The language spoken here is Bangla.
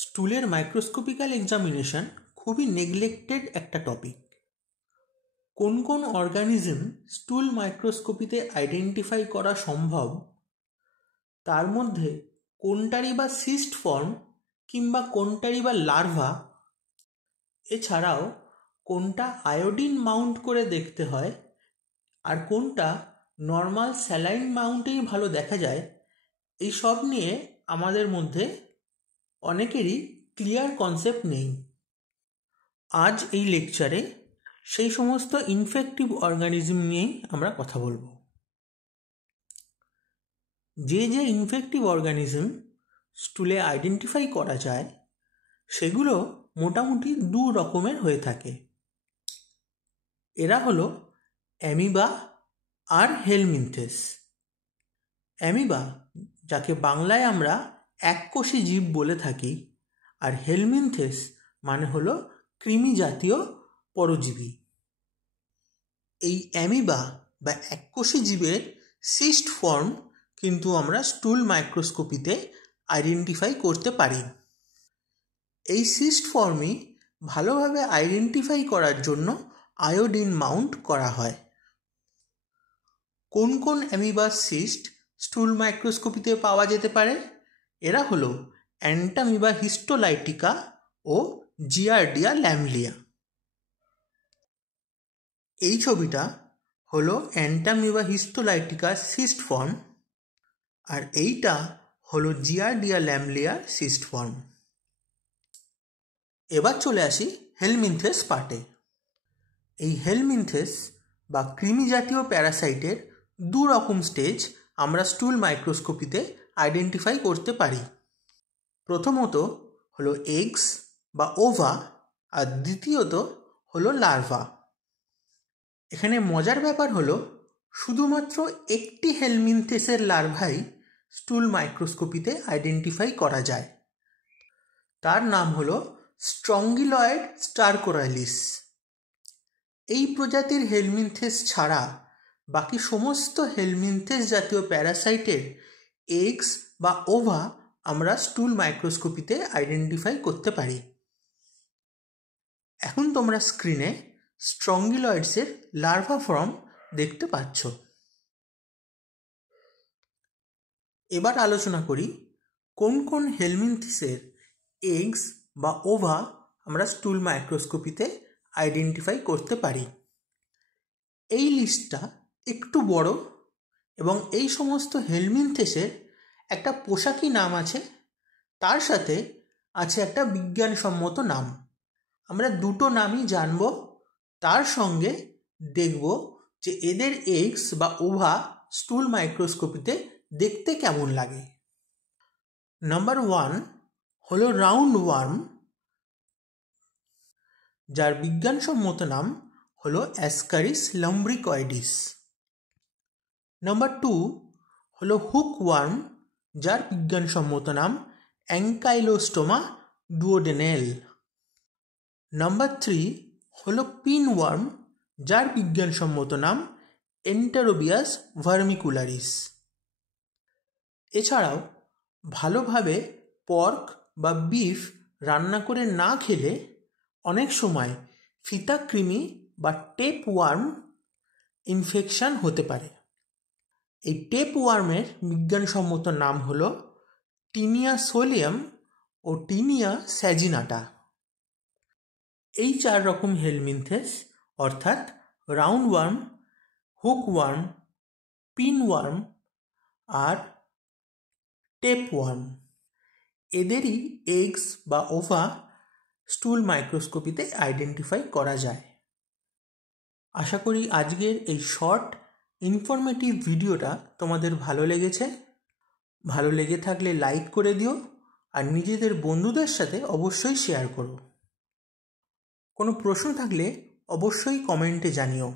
স্টুলের মাইক্রোস্কোপিক্যাল এক্সামিনেশন খুবই নেগলেক্টেড একটা টপিক। কোন কোন অর্গানিজম স্টুল মাইক্রোস্কোপিতে আইডেন্টিফাই করা সম্ভব, তার মধ্যে কোনটারই বা সিস্ট ফর্ম কিংবা কোনটারই বা লার্ভা, এছাড়াও কোনটা আয়োডিন মাউন্ট করে দেখতে হয় আর কোনটা নর্মাল স্যালাইন মাউন্টেই ভালো দেখা যায়, এই সব নিয়ে আমাদের মধ্যে অনেকেরই ক্লিয়ার কনসেপ্ট নেই। আজ এই লেকচারে সেই সমস্ত ইনফেক্টিভ অর্গানিজম নিয়েই আমরা কথা বলবো। যে যে ইনফেক্টিভ অর্গানিজম স্টুলে আইডেন্টিফাই করা যায় সেগুলো মোটামুটি দু রকমের হয়ে থাকে। এরা হলো অ্যামিবা আর হেলমিনথেস। অ্যামিবা, যাকে বাংলায় আমরা এককোষী জীব বলে থাকি, আর হেলমিনথেস মানে হলো কৃমি জাতীয় পরজীবী। এই অ্যামিবা বা এককোষী জীবের সিস্ট ফর্ম কিন্তু আমরা স্টুল মাইক্রোস্কোপিতে আইডেন্টিফাই করতে পারি। এই সিস্ট ফর্মই ভালোভাবে আইডেন্টিফাই করার জন্য আয়োডিন মাউন্ট করা হয়। কোন কোন অ্যামিবার সিস্ট স্টুল মাইক্রোস্কোপিতে পাওয়া যেতে পারে? এরা হলো অ্যান্টামিবা হিস্টোলাইটিকা ও জিয়ার্ডিয়া ল্যামলিয়া। এই ছবিটা হলো অ্যান্টামিবা হিস্টোলাইটিকার সিস্ট ফর্ম, আর এইটা হলো জিয়ার্ডিয়া ল্যামলিয়ার সিস্ট ফর্ম। এবার চলে আসি হেলমিনথেস পার্টে। এই হেলমিনথেস বা কৃমি জাতীয় প্যারাসাইটের দু রকম স্টেজ আমরা স্টুল মাইক্রোস্কোপিতে আইডেন্টিফাই করতে পারি। প্রথমত হলো এগস বা ওভা, আর দ্বিতীয়ত হলো লার্ভা। এখানে মজার ব্যাপার হলো শুধুমাত্র একটি হেলমিনথেসের লার্ভাই স্টুল মাইক্রোস্কোপিতে আইডেন্টিফাই করা যায়। তার নাম হলো স্ট্রঙ্গিলয়েড স্টারকোরাইলিস। এই প্রজাতির হেলমিনথেস ছাড়া বাকি সমস্ত হেলমিনথেস জাতীয় প্যারাসাইটের এগস বা ওভা আমরা স্টুল মাইক্রোস্কোপিতে আইডেন্টিফাই করতে পারি। এখন তোমরা স্ক্রিনে স্ট্রঙ্গিলয়েডসের লার্ভা ফর্ম দেখতে পাচ্ছ। এবার আলোচনা করি কোন কোন হেলমিনথেসের এগস বা ওভা আমরা স্টুল মাইক্রোস্কোপিতে আইডেন্টিফাই করতে পারি। এই লিস্টটা একটু বড় এবং এই সমস্ত হেলমিনথেসের একটা পোশাকি নাম আছে, তার সাথে আছে একটা বিজ্ঞানসম্মত নাম। আমরা দুটো নামই জানব, তার সঙ্গে দেখব যে এদের এগস বা ওভা স্টুল মাইক্রোস্কোপিতে দেখতে কেমন লাগে। নাম্বার 1 হলো রাউন্ড ওয়ার্ম, যার বিজ্ঞানসম্মত নাম হলো অ্যাসকারিস লাম্ব্রিকয়েডিস। নাম্বার 2 হলো হুক ওয়ার্ম, যার বিজ্ঞানসম্মত নাম অ্যাঙ্কাইলোস্টোমা ডুওডেনেল। নাম্বার 3 হলো পিন ওয়ার্ম, যার বিজ্ঞানসম্মত নাম এন্টেরোবিয়াস ভার্মিকুলারিস। এছাড়াও ভালোভাবে পর্ক বা বিফ রান্না করে না খেলে অনেক সময় ফিতা কৃমি বা টেপ ওয়ার্ম ইনফেকশন হতে পারে। এই টেপ ওয়ার্মের বিজ্ঞানসম্মত নাম হলো টিনিয়া সোলিয়াম ও টিনিয়া স্যাজিনাটা। এই 4 রকম হেলমিনথেস অর্থাৎ roundworm, hookworm, pinworm আর টেপ ওয়ার্ম, এদেরই এগস বা ওভা স্টুল মাইক্রোস্কোপিতে আইডেন্টিফাই করা যায়। আশা করি আজকের এই শর্ট ইনফরমেটিভ ভিডিওটা তোমাদের ভালো লেগেছে। ভালো লেগে থাকলে লাইক করে দিও আর নিজেদের বন্ধুদের সাথে অবশ্যই শেয়ার করো। কোনো প্রশ্ন থাকলে অবশ্যই কমেন্টে জানিও।